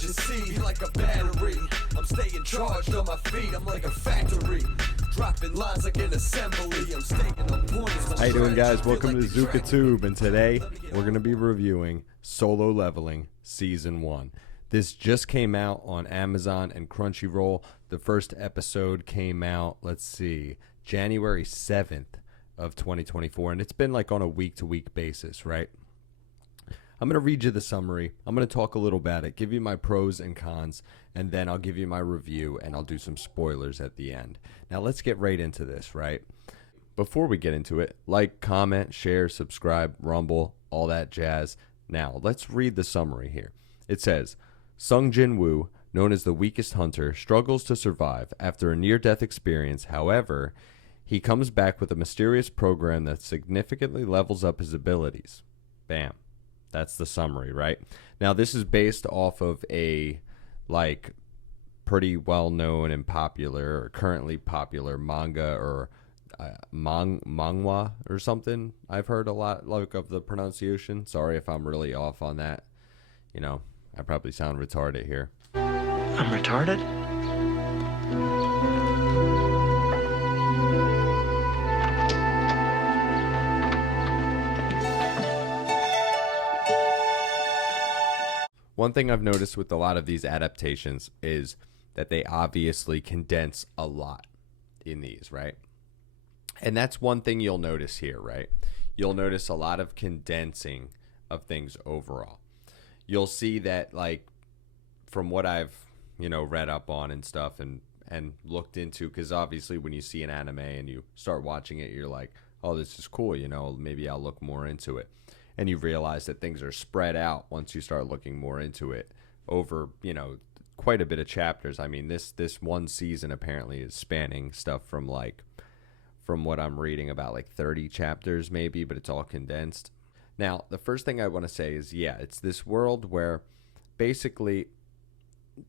what you see, like a battery. I'm staying charged on my feet, I'm like a factory. Dropping lines like an assembly, I'm staying on point. How you doing, guys? Welcome to Zuka Tube, and today we're going to be reviewing Solo Leveling Season 1. This just came out on Amazon and Crunchyroll. The first episode came out, January 7th of 2024, and it's been like on a week-to-week basis, right? I'm going to read you the summary. I'm going to talk a little about it, give you my pros and cons, and then I'll give you my review, and I'll do some spoilers at the end. Now, let's get right into this, right? Before we get into it, like, comment, share, subscribe, rumble, all that jazz. Now, let's read the summary here. It says, Sung Jin-woo, known as the weakest hunter, struggles to survive after a near-death experience. However, he comes back with a mysterious program that significantly levels up his abilities. Bam. That's the summary, right? Now, this is based off of a, pretty well-known and popular, or currently popular manga or manhwa or something. I've heard a lot of the pronunciation. Sorry if I'm really off on that. You know, I probably sound retarded here. I'm retarded? One thing I've noticed with a lot of these adaptations is that they obviously condense a lot in these, right? And that's one thing you'll notice here, right? You'll notice a lot of condensing of things overall. You'll see that, from what I've, read up on and stuff and looked into, because obviously when you see an anime and you start watching it, you're like, oh, this is cool, maybe I'll look more into it. And you realize that things are spread out once you start looking more into it over, quite a bit of chapters. I mean, this one season apparently is spanning stuff from what I'm reading about 30 chapters maybe, but it's all condensed. Now, the first thing I want to say is, it's this world where basically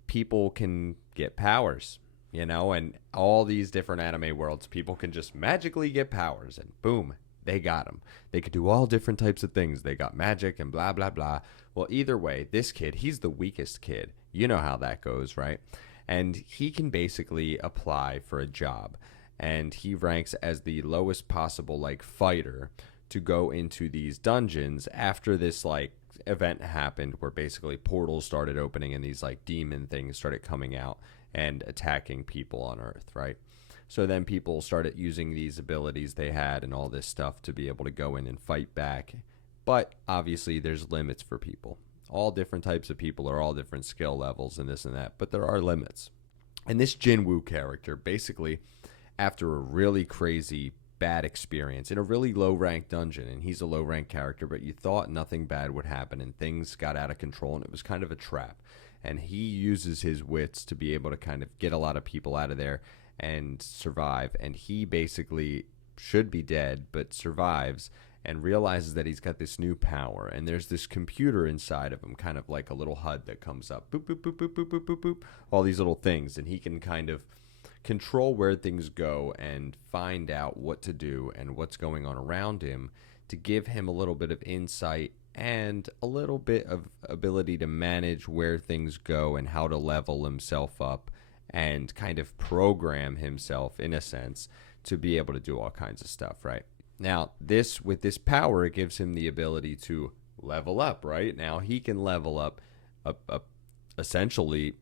people can get powers, and all these different anime worlds, people can just magically get powers and boom, they got them. They could do all different types of things. They got magic and blah, blah, blah. Well, either way, this kid, he's the weakest kid. You know how that goes, right? And he can basically apply for a job. And he ranks as the lowest possible, fighter to go into these dungeons after this, event happened where basically portals started opening and these, demon things started coming out and attacking people on Earth, right? So then people started using these abilities they had and all this stuff to be able to go in and fight back. But obviously there's limits for people. All different types of people are all different skill levels and this and that, but there are limits. And this Jin-woo character, basically, after a really crazy bad experience in a really low-ranked dungeon, and he's a low-ranked character, but you thought nothing bad would happen and things got out of control and it was kind of a trap. And he uses his wits to be able to kind of get a lot of people out of there and survive, and he basically should be dead but survives and realizes that he's got this new power, and there's this computer inside of him, kind of like a little HUD that comes up, boop, boop, boop, boop, boop, boop, boop, boop, all these little things, and he can kind of control where things go and find out what to do and what's going on around him to give him a little bit of insight and a little bit of ability to manage where things go and how to level himself up and kind of program himself, in a sense, to be able to do all kinds of stuff, right? Now, with this power, it gives him the ability to level up, right? Now, he can level up essentially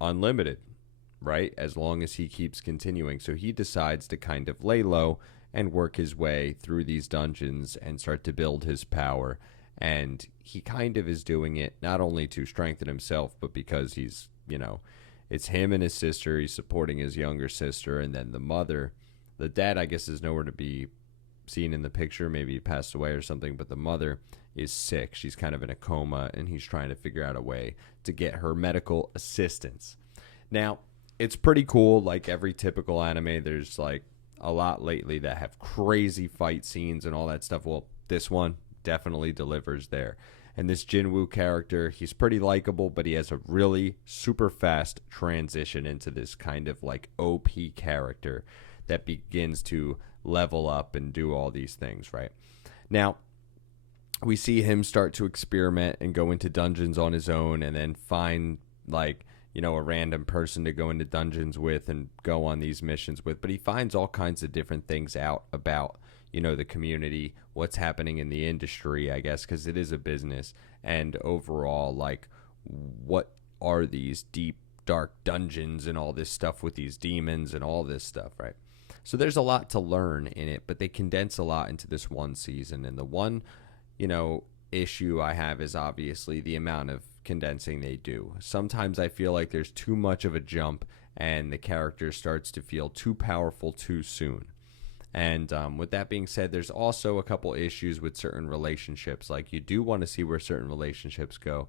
unlimited, right? As long as he keeps continuing. So he decides to kind of lay low and work his way through these dungeons and start to build his power. And he kind of is doing it not only to strengthen himself, but because he's, it's him and his sister. He's supporting his younger sister. And then the mother, the dad, I guess, is nowhere to be seen in the picture. Maybe he passed away or something. But the mother is sick. She's kind of in a coma. And he's trying to figure out a way to get her medical assistance. Now, it's pretty cool. Like every typical anime, there's a lot lately that have crazy fight scenes and all that stuff. Well, this one definitely delivers there. And this Jin-woo character, he's pretty likable, but he has a really super fast transition into this kind of OP character that begins to level up and do all these things, right? Now, we see him start to experiment and go into dungeons on his own, and then find like, you know, a random person to go into dungeons with and go on these missions with. But he finds all kinds of different things out about, you know, the community, what's happening in the industry, I guess, because it is a business, and overall, like, what are these deep, dark dungeons and all this stuff with these demons and all this stuff, right? So there's a lot to learn in it, but they condense a lot into this one season. And the one, you know, issue I have is obviously the amount of condensing they do. Sometimes I feel like there's too much of a jump and the character starts to feel too powerful too soon. And with that being said, there's also a couple issues with certain relationships. Like, you do want to see where certain relationships go,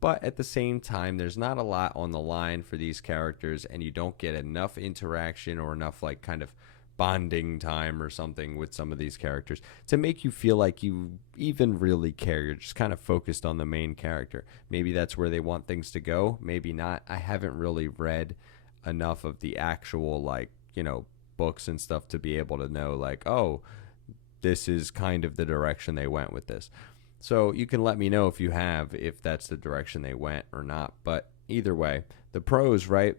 but at the same time, there's not a lot on the line for these characters, and you don't get enough interaction or enough, like, kind of bonding time or something with some of these characters to make you feel like you even really care. You're just kind of focused on the main character. Maybe that's where they want things to go, maybe not. I haven't really read enough of the actual, like, you know, books and stuff to be able to know, like, oh, this is kind of the direction they went with this. So you can let me know if you have, if that's the direction they went or not. But either way, the pros, right?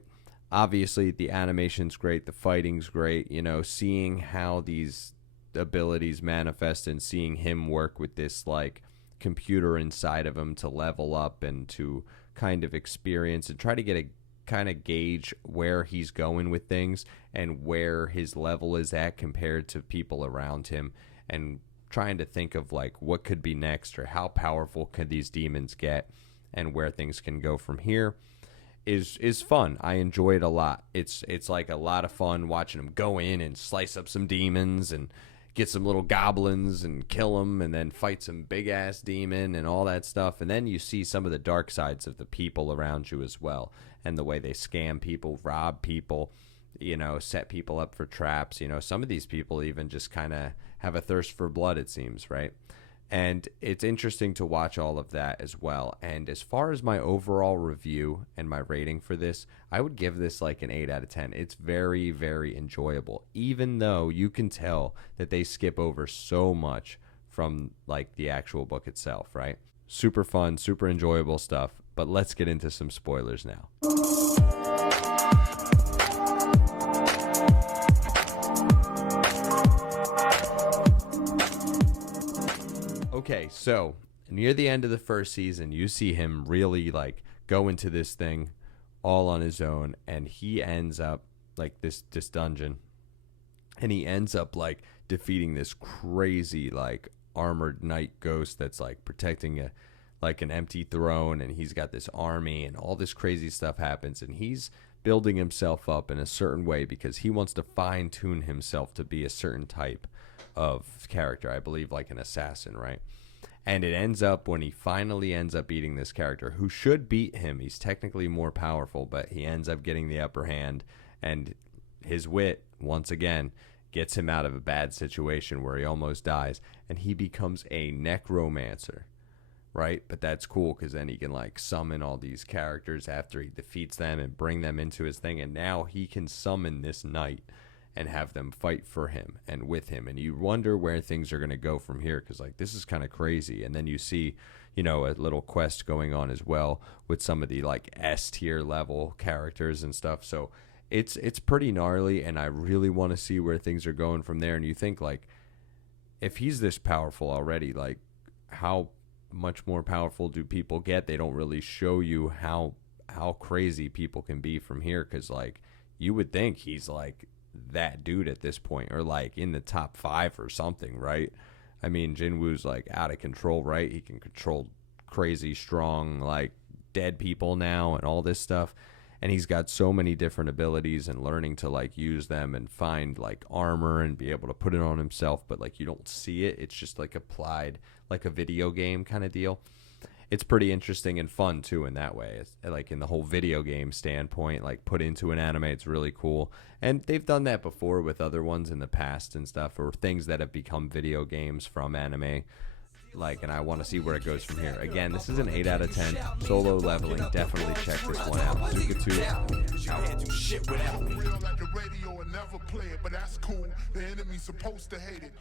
Obviously, the animation's great, the fighting's great, you know, seeing how these abilities manifest and seeing him work with this, like, computer inside of him to level up and to kind of experience and try to get a kind of gauge where he's going with things and where his level is at compared to people around him, and trying to think of, like, what could be next or how powerful could these demons get and where things can go from here is fun. I enjoy it a lot. It's like a lot of fun watching him go in and slice up some demons and get some little goblins and kill them, and then fight some big ass demon and all that stuff. And then you see some of the dark sides of the people around you as well, and the way they scam people, rob people, you know, set people up for traps. You know, some of these people even just kind of have a thirst for blood, it seems, right? And it's interesting to watch all of that as well. And as far as my overall review and my rating for this, I would give this like an 8 out of 10. It's very, very enjoyable, even though you can tell that they skip over so much from, like, the actual book itself, right? Super fun, super enjoyable stuff. But let's get into some spoilers now. Okay, so near the end of the first season, you see him really, like, go into this thing all on his own, and he ends up, like, this dungeon, and he ends up, like, defeating this crazy, like, armored knight ghost that's, like, protecting a, like, an empty throne, and he's got this army, and all this crazy stuff happens, and he's building himself up in a certain way because he wants to fine-tune himself to be a certain type of character, I believe, like an assassin, right? And it ends up, when he finally ends up beating this character, who should beat him, he's technically more powerful, but he ends up getting the upper hand, and his wit, once again, gets him out of a bad situation where he almost dies, and he becomes a necromancer, right? But that's cool, because then he can, like, summon all these characters after he defeats them and bring them into his thing, and now he can summon this knight and have them fight for him and with him. And you wonder where things are going to go from here, because, like, this is kind of crazy. And then you see, you know, a little quest going on as well with some of the, like, S tier level characters and stuff. So it's pretty gnarly, and I really want to see where things are going from there. And you think, like, if he's this powerful already, like, how much more powerful do people get? They don't really show you how crazy people can be from here, because, like, you would think he's, like, that dude at this point, or, like, in the top 5 or something, right? I mean, Jinwoo's, like, out of control, right? He can control crazy strong, like, dead people now and all this stuff, and he's got so many different abilities, and learning to, like, use them and find, like, armor and be able to put it on himself, but, like, you don't see it. It's just, like, applied like a video game kind of deal. It's pretty interesting and fun too in that way. It's, like, in the whole video game standpoint, like, put into an anime, it's really cool. And they've done that before with other ones in the past and stuff, or things that have become video games from anime. Like, and I want to see where it goes from here. Again, this is an 8 out of 10. Solo leveling, definitely check this one out. Zuka 2. Real like the radio and never play it, but that's cool. The enemy's supposed to hate it.